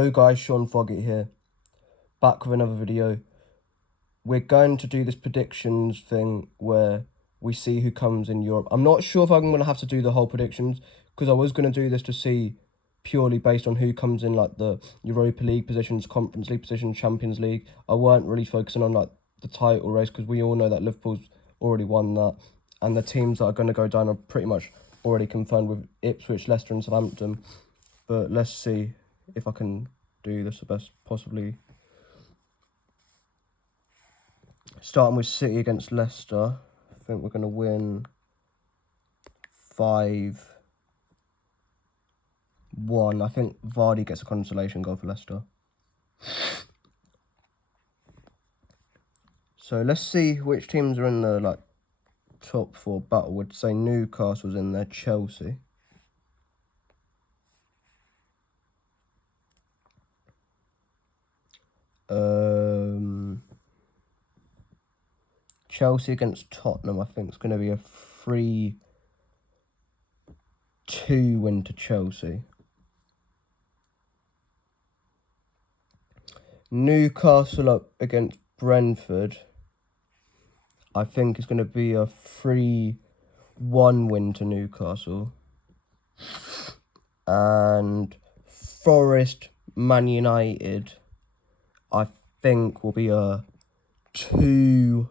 Hello guys, Sean Foggett here, back with another video. We're going to do this predictions thing where we see who comes in Europe. I'm not sure if I'm going to have to do the whole predictions, because I was going to do this to see purely based on who comes in, like the Europa League positions, Conference League positions, Champions League. I weren't really focusing on like the title race, because we all know that Liverpool's already won that, and the teams that are going to go down are pretty much already confirmed with Ipswich, Leicester and Southampton. But let's see if I can do this the best possibly. Starting with City against Leicester, I think we're going to win 5-1. I think Vardy gets a consolation goal for Leicester. So let's see which teams are in the top four battle. Would say Newcastle's in there, Chelsea. Chelsea against Tottenham, I think it's going to be a 3-2 win to Chelsea. Newcastle up against Brentford, I think it's going to be a 3-1 win to Newcastle. And Forest Man United, I think, will be a 2-0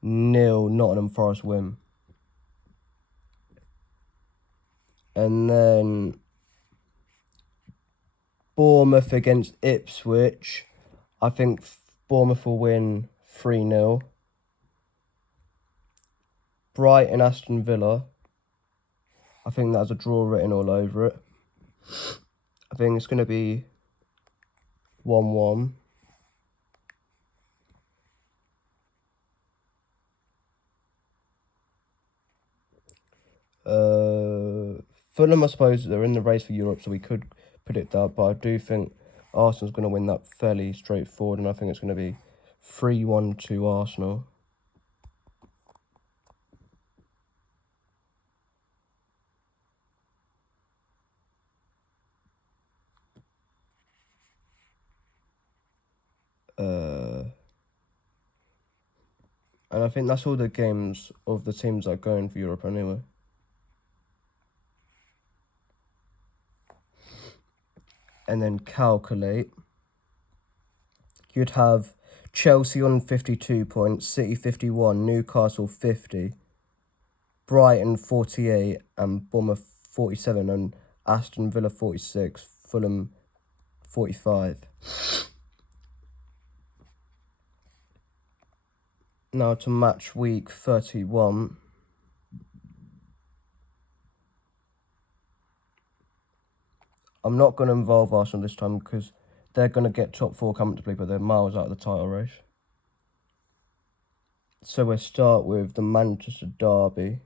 Nottingham Forest win. And then Bournemouth against Ipswich, I think Bournemouth will win 3-0. Brighton Aston Villa, I think that's a draw written all over it. I think it's going to be 1-1. Fulham, I suppose, they're in the race for Europe, so we could predict that. But I do think Arsenal's going to win that fairly straightforward, and I think it's going to be 3-1 to Arsenal. And I think that's all the games of the teams that are going for Europe anyway. And then calculate. You'd have Chelsea on 52 points, City 51, Newcastle 50, Brighton 48, and Bournemouth 47, and Aston Villa 46, Fulham 45. Now to match week 31. I'm not going to involve Arsenal this time because they're going to get top four comfortably, but they're miles out of the title race. So we'll start with the Manchester derby.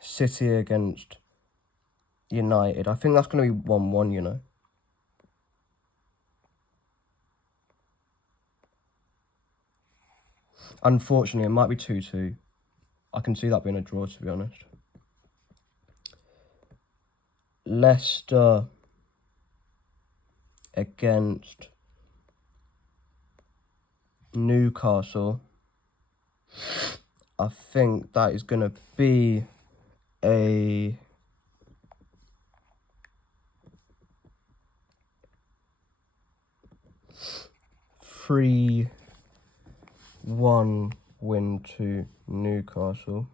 City against United. I think that's going to be 1-1, you know. Unfortunately, it might be 2-2. I can see that being a draw, to be honest. Leicester against Newcastle. I think that is going to be a 3-1 win to Newcastle.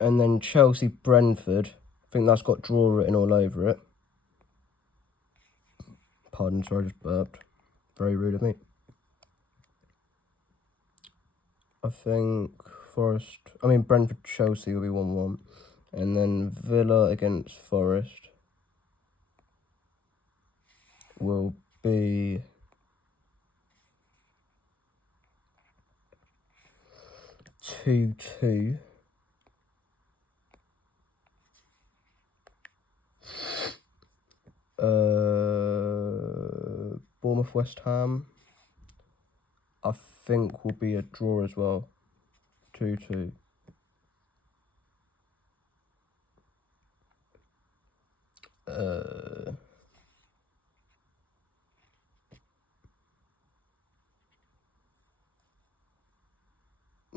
And then Chelsea-Brentford, I think that's got draw written all over it. Pardon, sorry, I just burped. Very rude of me. I think Brentford-Chelsea will be 1-1. And then Villa against Forest will be 2-2. Bournemouth West Ham, I think, will be a draw as well. 2-2.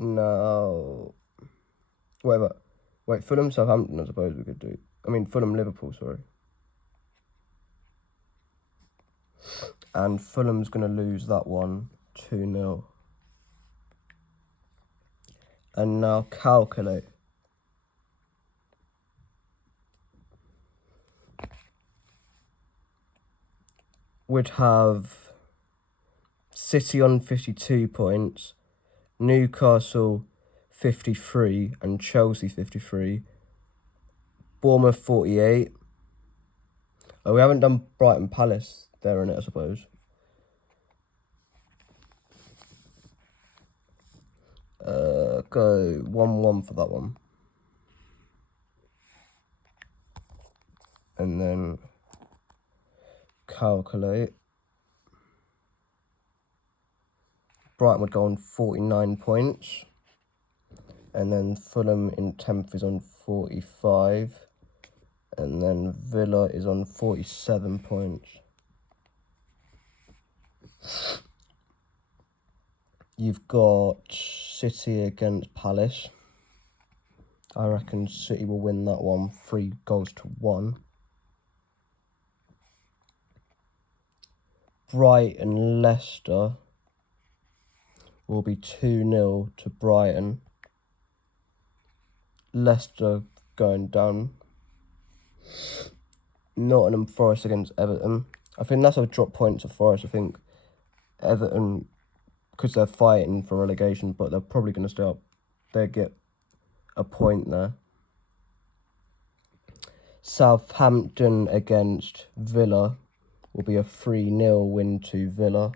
No. Wait, Fulham, Southampton, I suppose we could do. I mean, Fulham, Liverpool, sorry. And Fulham's going to lose that one 2-0. And now calculate. We'd have City on 52 points, Newcastle 53 and Chelsea 53, Bournemouth 48. Oh, we haven't done Brighton Palace there in it, I suppose. Go 1-1 for that one. And then calculate. Brighton would go on 49 points. And then Fulham in 10th is on 45. And then Villa is on 47 points. You've got City against Palace. I reckon City will win that one 3-1. Brighton Leicester will be 2-0 to Brighton. Leicester going down. Nottingham Forest against Everton. I think that's a drop point to Forest. I think Everton, because they're fighting for relegation, but they're probably going to stay up. They get a point there. Southampton against Villa will be a 3-0 win to Villa.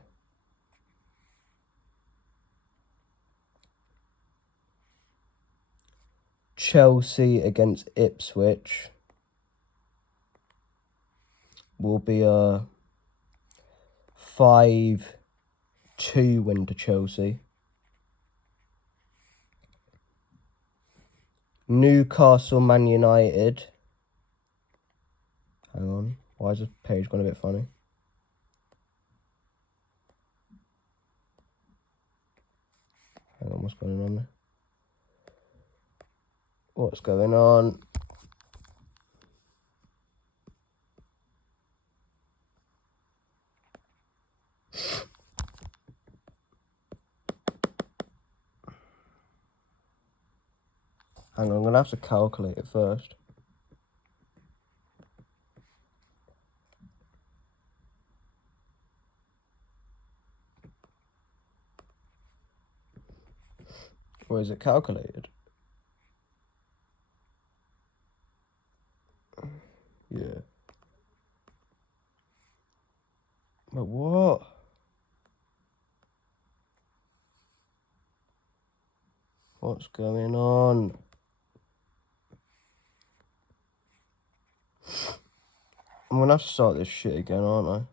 Chelsea against Ipswich will be a 5-2 win to Chelsea. Newcastle Man United. Hang on, why is this page gone a bit funny? Hang on, what's going on there? What's going on? Hang on, I'm going to have to calculate it first. Or is it calculated? Yeah. But what? What's going on? I'm going to have to start this shit again, aren't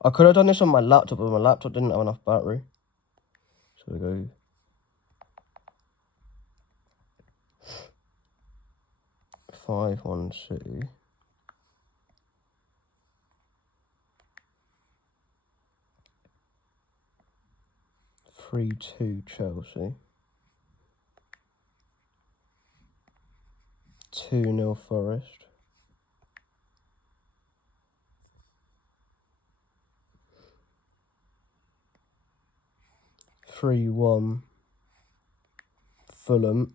I could have done this on my laptop, but my laptop didn't have enough battery. So we go 5-1 City. 3-2 Chelsea. 2-0 Forest. 3-1 Fulham.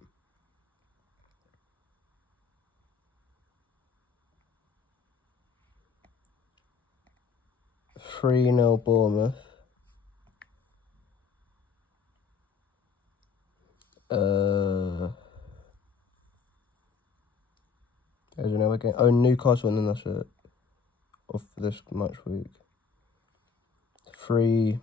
3-0 Bournemouth. There's another game. Oh, Newcastle, and then that's it. Off this match week. 3-1.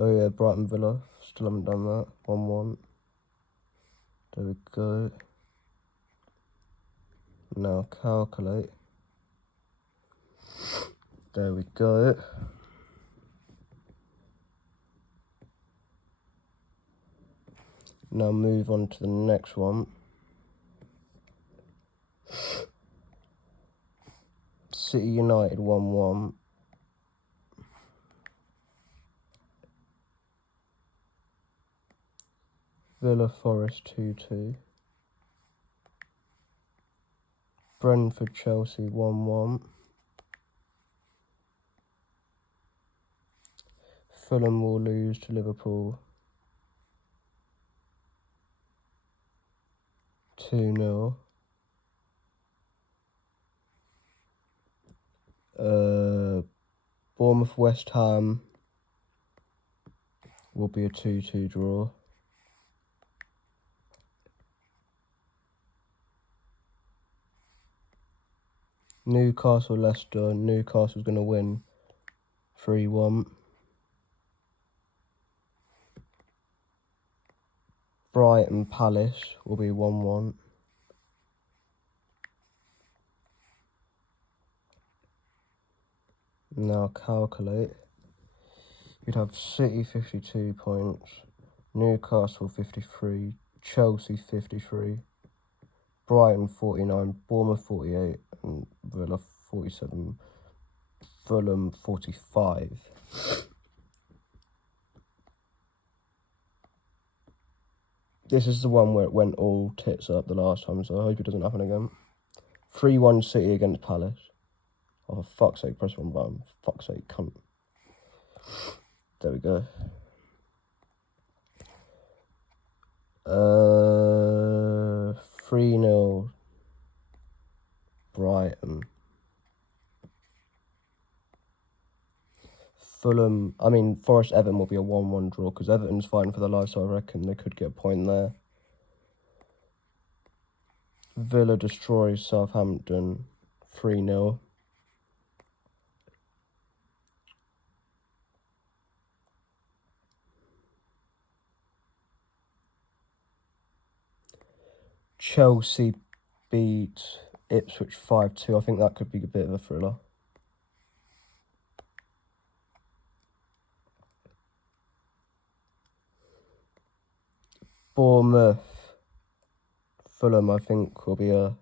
Oh yeah, Brighton Villa. Still haven't done that. 1-1. There we go. Now calculate. There we go. Now move on to the next one. City United 1-1. Villa Forest 2-2. Brentford Chelsea 1-1. Fulham will lose to Liverpool 2-0. Bournemouth West Ham will be a 2-2 draw. Newcastle Leicester. Newcastle's going to win 3-1. Brighton Palace will be 1-1. Now calculate. You'd have City 52 points, Newcastle 53, Chelsea 53, Brighton 49, Bournemouth 48, and Villa 47, Fulham 45. This is the one where it went all tits up the last time, so I hope it doesn't happen again. 3-1 City against Palace. Oh, for fuck's sake, press one button. For fuck's sake, cunt. There we go. 3-0 Brighton. Forest Everton will be a 1-1 draw because Everton's fighting for their life, so I reckon they could get a point there. Villa destroys Southampton 3-0. Chelsea beat Ipswich 5-2. I think that could be a bit of a thriller. Bournemouth Fulham, I think, will be a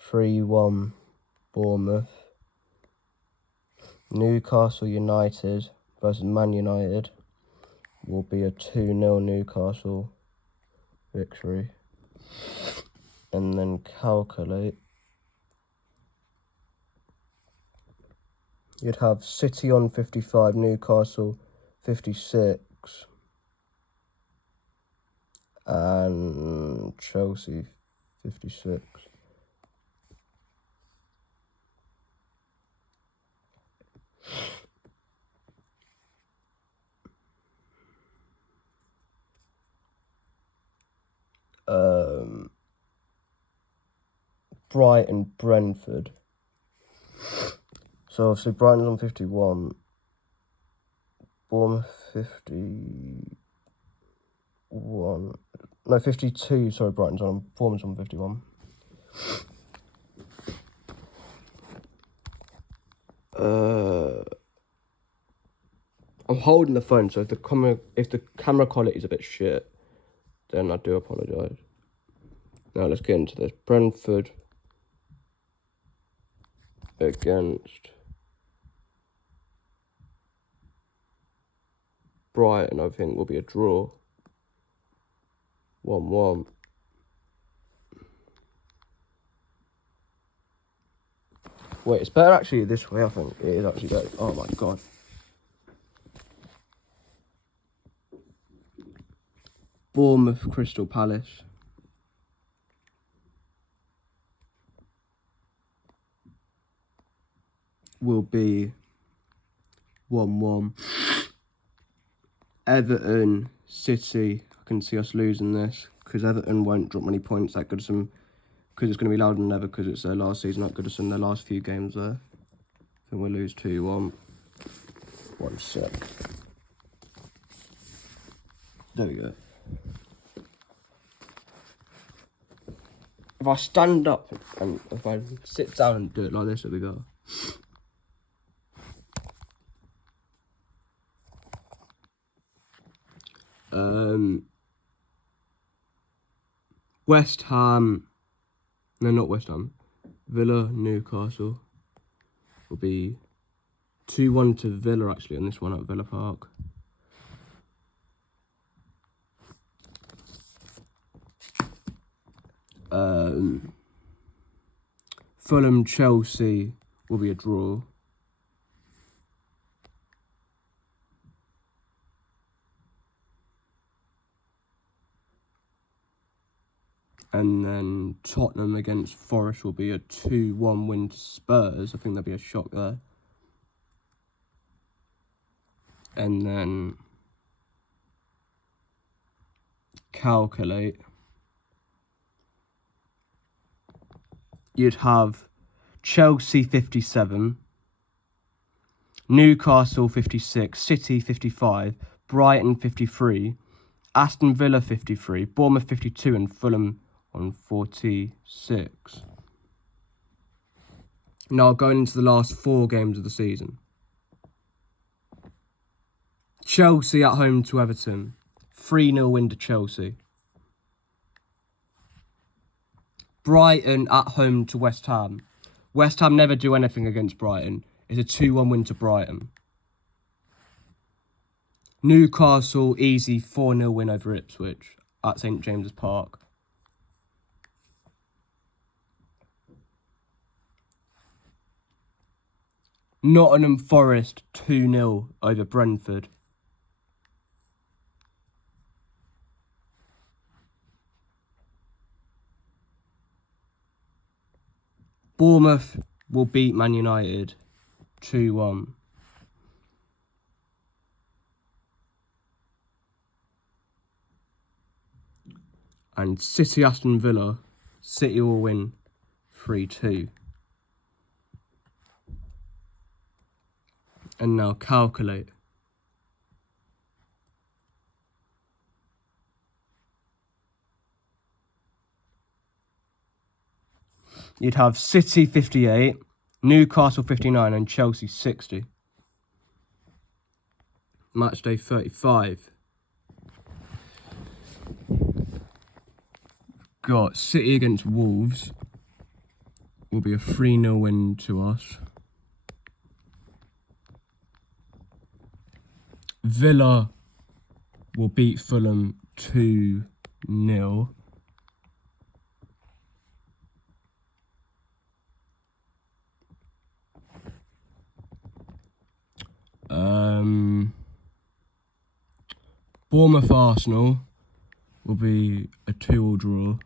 3-1 Bournemouth. Newcastle United versus Man United will be a 2-0 Newcastle victory. And then calculate. You'd have City on 55, Newcastle 56, and Chelsea 56. Brighton Brentford. So obviously Brighton's on 51, Bournemouth 51. No, 52. Sorry, Brighton's on. Bournemouth's on 51. I'm holding the phone, so if the camera quality is a bit shit, then I do apologise. Now let's get into this. Brentford against Brighton, I think, will be a draw. 1-1. Wait, it's better actually this way, I think. It is actually better. Oh my god. Bournemouth Crystal Palace. Will be 1-1. Everton City. I can see us losing this because Everton won't drop many points at Goodison because it's going to be louder than ever because it's their last season at Goodison, their last few games there. I think we'll lose 2-1. 1 sec. There we go. If I stand up and if I sit down and do it like this, there we go. West Ham, no, not West Ham, Villa, Newcastle will be 2-1 to Villa actually on this one at Villa Park. Fulham, Chelsea will be a draw. And then Tottenham against Forest will be a 2-1 win to Spurs. I think there'll be a shock there. And then calculate. You'd have Chelsea 57, Newcastle 56, City 55, Brighton 53, Aston Villa 53, Bournemouth 52 and Fulham on 46. Now going into the last 4 games of the season. Chelsea at home to Everton, 3-0 win to Chelsea. Brighton at home to West Ham. West Ham never do anything against Brighton. It's a 2-1 win to Brighton. Newcastle, easy 4-0 win over Ipswich at St James's Park. Nottingham Forest, 2-0 over Brentford. Bournemouth will beat Man United 2-1. And City Aston Villa, City will win 3-2. And now calculate. You'd have City 58, Newcastle 59 and Chelsea 60. Match day 35. Got City against Wolves. Will be a 3-0 win to us. Villa will beat Fulham 2-0. Bournemouth Arsenal will be a 2-2 draw.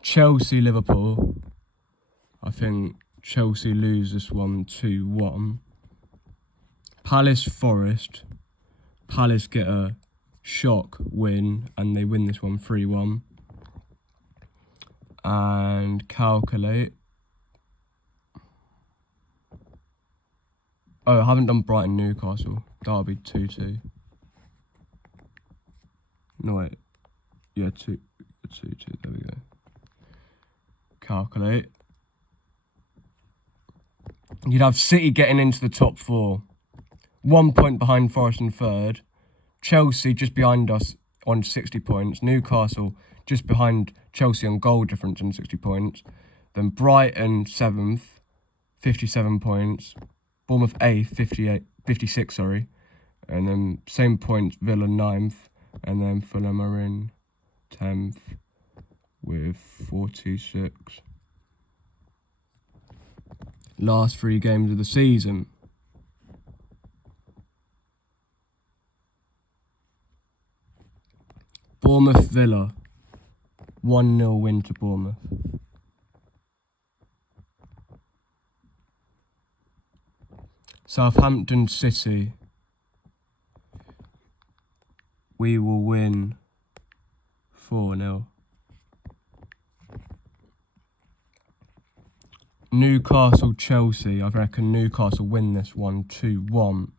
Chelsea Liverpool, I think Chelsea lose this one 2-1. Palace Forest, Palace get a shock win and they win this one 3-1. And calculate. Oh, I haven't done Brighton Newcastle. That'll be 2-2. No wait. Yeah, 2-2. There we go. Calculate. You'd have City getting into the top 4. 1 point behind Forest in 3rd. Chelsea just behind us on 60 points. Newcastle just behind Chelsea on goal difference on 60 points. Then Brighton 7th, 57 points. Bournemouth 8th, 56, sorry. And then same points, Villa 9th. And then Fulham are in 10th with 46. Last 3 games of the season. Bournemouth Villa, 1-0 win to Bournemouth. Southampton City, we will win 4-0. Newcastle Chelsea, I reckon Newcastle win this one 2-1.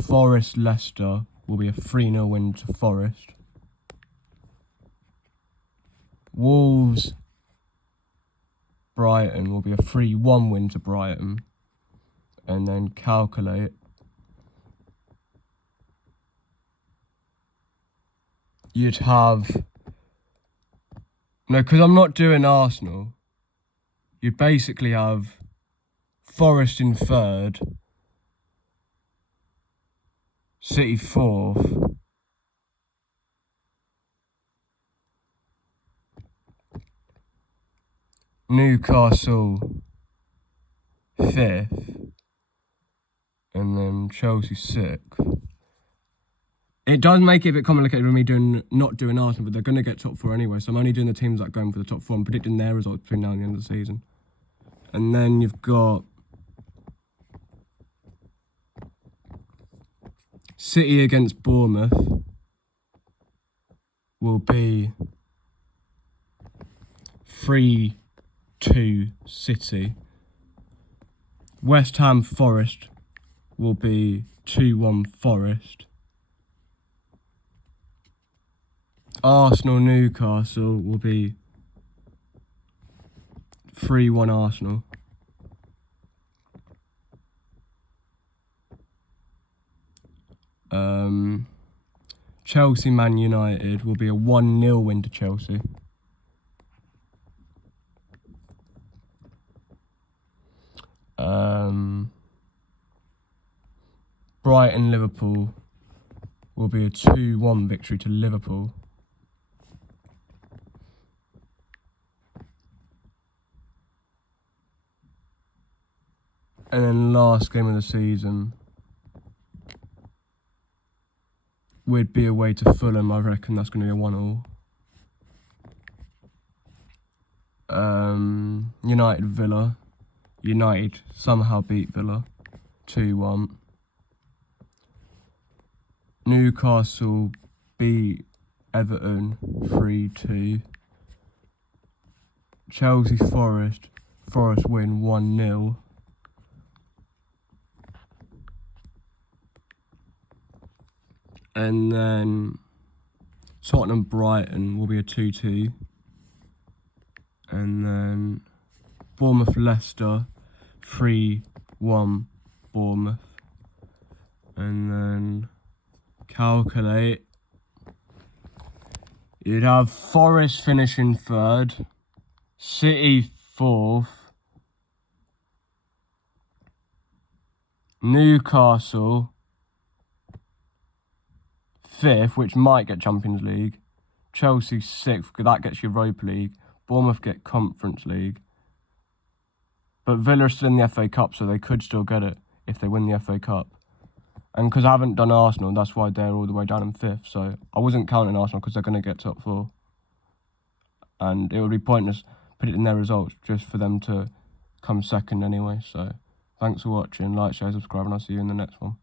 Forest Leicester will be a 3-0 win to Forest. Wolves, Brighton will be a 3-1 win to Brighton. And then calculate. You'd have... No, because I'm not doing Arsenal. You'd basically have Forest in 3rd, City 4th, Newcastle 5th, and then Chelsea 6th. It does make it a bit complicated with me not doing Arsenal, but they're going to get top 4 anyway, so I'm only doing the teams that are going for the top 4. I'm predicting their results between now and the end of the season. And then you've got City against Bournemouth will be 3-2 City. West Ham Forest will be 2-1 Forest. Arsenal Newcastle will be 3-1 Arsenal. Chelsea Man United will be a 1-0 win to Chelsea. Brighton Liverpool will be a 2-1 victory to Liverpool. And then last game of the season would be away to Fulham. I reckon that's going to be a 1-1. United Villa. United somehow beat Villa 2-1. Newcastle beat Everton 3-2. Chelsea Forest win 1-0. And then Tottenham Brighton will be a 2-2. And then Bournemouth Leicester 3-1 Bournemouth. And then calculate. You'd have Forest finishing 3rd, City 4th, Newcastle 5th, which might get Champions League, Chelsea 6th, because that gets Europa League, Bournemouth get Conference League, but Villa are still in the FA Cup, so they could still get it if they win the FA Cup. And because I haven't done Arsenal, that's why they're all the way down in 5th, so I wasn't counting Arsenal because they're going to get top 4. And it would be pointless predicting their results just for them to come 2nd anyway, so thanks for watching, like, share, subscribe, and I'll see you in the next one.